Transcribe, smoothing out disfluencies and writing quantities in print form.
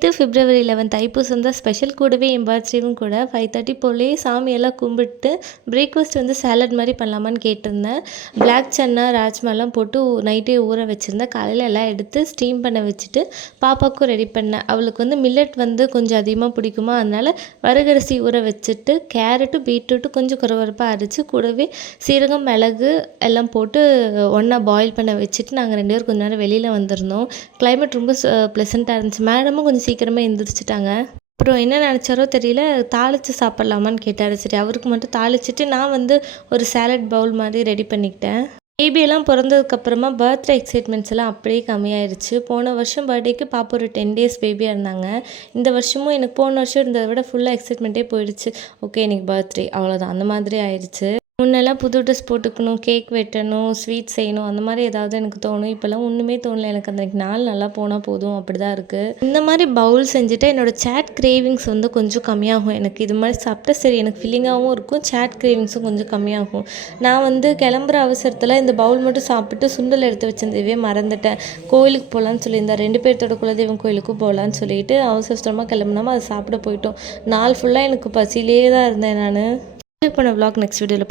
இது February 11 தைப்பூசம் தான் special. கூடவே என் பர்த்டேவும் கூட 5:30 போலே சாமியெல்லாம் கும்பிட்டு பிரேக்ஃபாஸ்ட் வந்து சாலட் மாதிரி பண்ணலாமான்னு கேட்டிருந்தேன். பிளாக் சன்னா ராஜ்மாலாம் போட்டு நைட்டே ஊற வச்சுருந்தேன். காலையில் எல்லாம் எடுத்து ஸ்டீம் பண்ண வச்சுட்டு பாப்பாவுக்கும் ரெடி பண்ணேன். அவளுக்கு வந்து மில்லட் வந்து கொஞ்சம் அதிகமாக பிடிக்குமா, அதனால் வரகரிசி ஊற வச்சுட்டு கேரட்டு பீட்ரூட்டு கொஞ்சம் குறவரப்பாக அரைச்சி கூடவே சீரகம் மிளகு எல்லாம் போட்டு ஒன்றா பாயில் பண்ண வச்சுட்டு நாங்கள் 2 பேரும் கொஞ்ச நேரம் வெளியில் வந்திருந்தோம். கிளைமேட் ரொம்ப ப்ளசண்ட்டாக இருந்துச்சு. மேடமும் கொஞ்சம் சீக்கிரமாக எழுந்திரிச்சிட்டாங்க. அப்புறம் என்ன நினச்சாரோ தெரியல, தாளித்து சாப்பிட்லாமான்னு கேட்டார். சரி அவருக்கு மட்டும் தாளிச்சிட்டு நான் வந்து ஒரு சாலட் பவுல் மாதிரி ரெடி பண்ணிக்கிட்டேன். பேபியெல்லாம் பிறந்ததுக்கப்புறமா பர்த்டே எக்ஸைட்மெண்ட்ஸ் எல்லாம் அப்படியே கம்மியாயிருச்சு. போன வருஷம் பர்த்டேக்கு பாப்பா ஒரு 10 டேஸ் பேபியாக இருந்தாங்க. இந்த வருஷமும் எனக்கு போன வருஷம் இருந்ததை விட ஃபுல்லாக எக்ஸைட்மெண்ட்டே போயிடுச்சு. ஓகே இன்னைக்கு பர்த்டே அவ்வளோதான், அந்த மாதிரி ஆயிடுச்சு. முன்னெல்லாம் புது ட்ரெஸ் போட்டுக்கணும், கேக் வெட்டணும், ஸ்வீட் செய்யணும், அந்த மாதிரி ஏதாவது எனக்கு தோணும். இப்போல்லாம் ஒன்றுமே தோணலை. எனக்கு அந்த நாள் நல்லா போனால் போதும், அப்படி தான் இருக்குது. இந்த மாதிரி பவுல் செஞ்சுட்டு என்னோடய சேட் கிரேவிங்ஸ் வந்து கொஞ்சம் கம்மியாகும். எனக்கு இது மாதிரி சாப்பிட்டா சரி எனக்கு ஃபில்லிங்காகவும் இருக்கும், சேட் கிரேவிங்ஸும் கொஞ்சம் கம்மியாகும். நான் வந்து கிளம்புற அவசரத்தில் இந்த பவுல் மட்டும் சாப்பிட்டு சுண்டல் எடுத்து வச்சிருந்தவே மறந்துட்டேன். கோயிலுக்கு போகலான்னு சொல்லியிருந்தேன். 2 பேர்த்தோட குலதெய்வம் கோயிலுக்கும் போகலான்னு சொல்லிட்டு அவசரமாக கிளம்புனாமல் அதை சாப்பிட போயிட்டோம். நாள் ஃபுல்லாக எனக்கு பசியிலே தான் இருந்தேன். நான் பண்ண vlog நெக்ஸ்ட் வீடியோவில்